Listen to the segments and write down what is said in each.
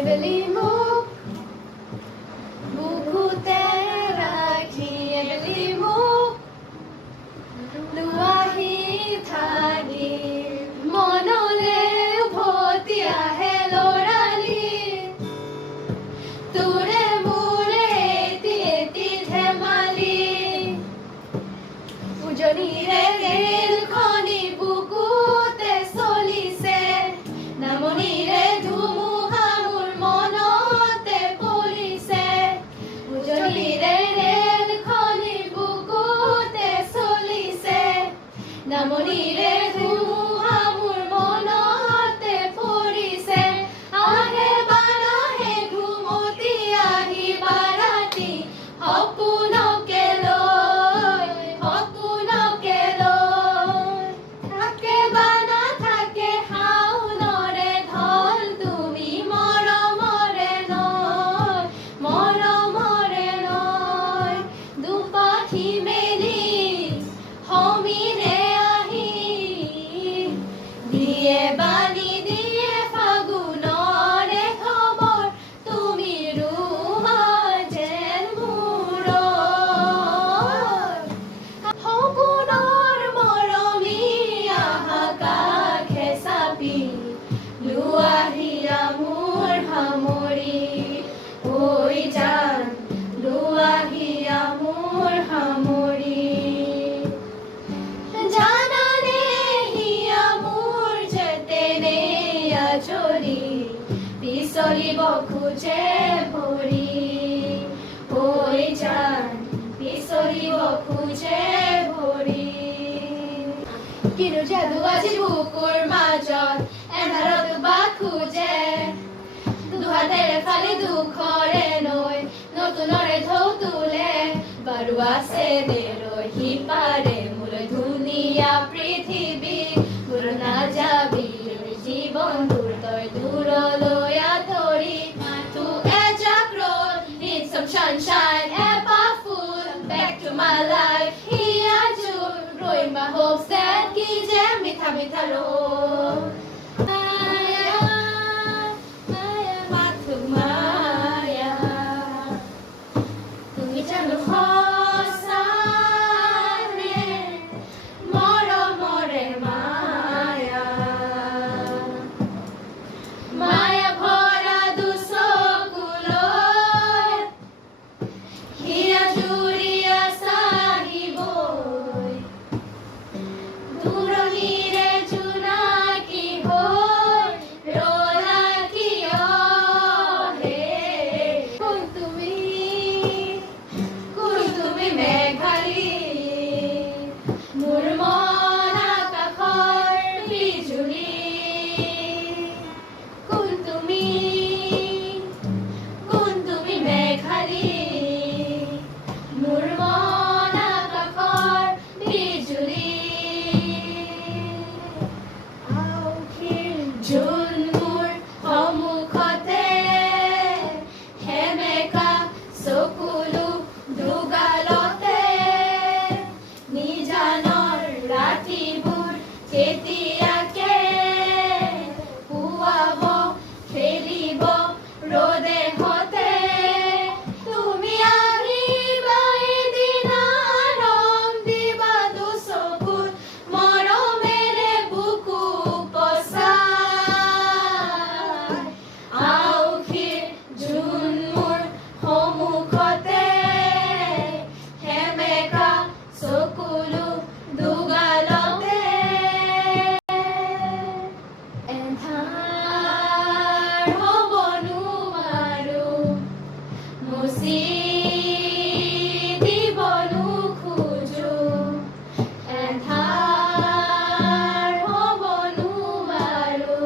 এবেলি মোক বুকুতে ৰাখি এবেলি মোক লোৱাহি থাকি মনলে উভতি আহে ল'ৰালি তোৰে মোৰে এটি এটি ধেমালি উজনিৰে ৰেলখনি বুকুতে চলিছে নামনিৰে ধুমুহা মোৰ মনতে পৰিছে উজনিৰে ৰেলখনি বুকুতে চলিছে নামনিৰে ধুমুহা মোৰ মনতে পৰিছে আহে বাৰাহে ঘুমতি আহি বাৰাতি সপোনকে লৈ থাকে বা নাথাকে শাওনৰে ঢল তুমি মৰমৰে নয় দুপাখি মেলি সমীৰে আহি দিয়ে বাণী দিয়ে ফাগুনৰে খবৰ তুমি ৰুহা যেন মূৰত সপোনৰ মৰমী আহা কাষে চাপি লোৱাহিয়া মোৰ সামৰি ঐ জান লোৱাহিয়া মোৰ সামৰি জানানে হিয়া মোৰ যেতেনে আজৰি পিছলিব খোজে ভৰি ঐ জান পিছলিব খোজে ভৰি কিন্তু যাদু আজি বুকুৰ মাজত এন্ধাৰত বাট খোজে দুহাতেৰে ফালি দুখৰে নৈ নতুনৰে ঢৌ তোলে বাৰু আছে দেৰৈ সিপাৰে মোৰ ধুনীয়া পৃথিৱী মোৰ নাযাবি জীৱন দূৰ তই দূৰলৈ আঁতৰি to a jack road need some sunshine a full back to my life here to ruin my hopes that ki je mitha mitha ro maya mathuk maya তুমি জানো সঁচাৰে মৰমৰে মায়া মায়া ভৰা দুচকুলৈ হিয়া জুৰিয়া চাহিবই দূৰণিৰে জোনাকী হৈ ৰলা কিয় হে কোন তুমি মেঘালী মোৰ মন আকাশৰ বিজুলী কোন তুমি মেঘালী মোৰ মন আকাশৰ বিজুলী আউসীৰ জোন মোৰ সন্মুখতে সেমেকা চকুলো দুগালতে নিজানৰ ৰাতিবোৰ কেতিয়াকে পুৱাব খেলিব ৰ'দে হতে তুমি আহিবা এদিনা ৰং দিবা দুচকুৰ মৰমেৰে বুকু পচাই আউসীৰ জোন মোৰ সন্মুখতে সেমেকা চকুলো দুগালতে এন্ধাৰ হ'ব নোৱাৰো মুচি দিব নোখোজো এন্ধাৰ হ'ব নোৱাৰো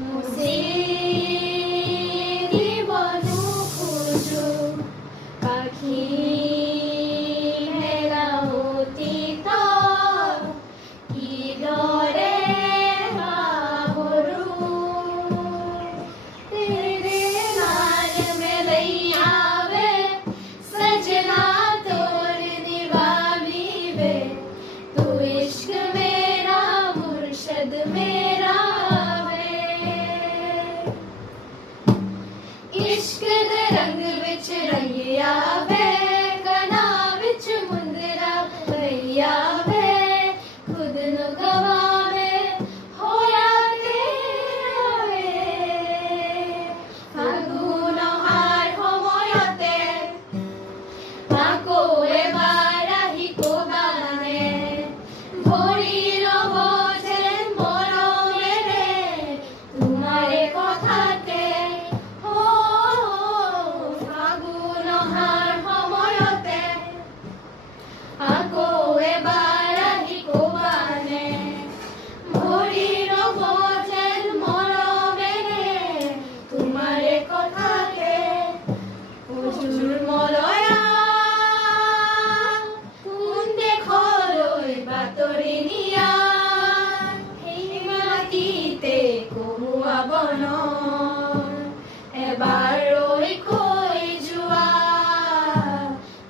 মুচি দিব নোখোজো পাখি মেলাউতি কিদৰে পাহৰো বনৰ এবাৰ ৰৈ কৈ যোৱা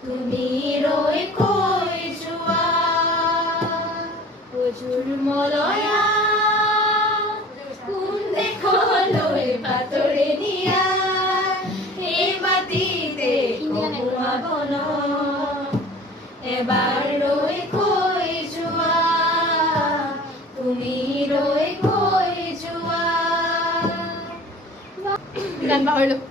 তুমি ৰৈ কৈ যোৱা অজুৰ মলয়া কোন দেশলৈ বাতৰি নিয়া এই মাটিতে কমোৱা বনৰ এবাৰ ৰৈ কৈ যোৱা তুমি ৰৈ কৈ যোৱা গান পাহৰিলো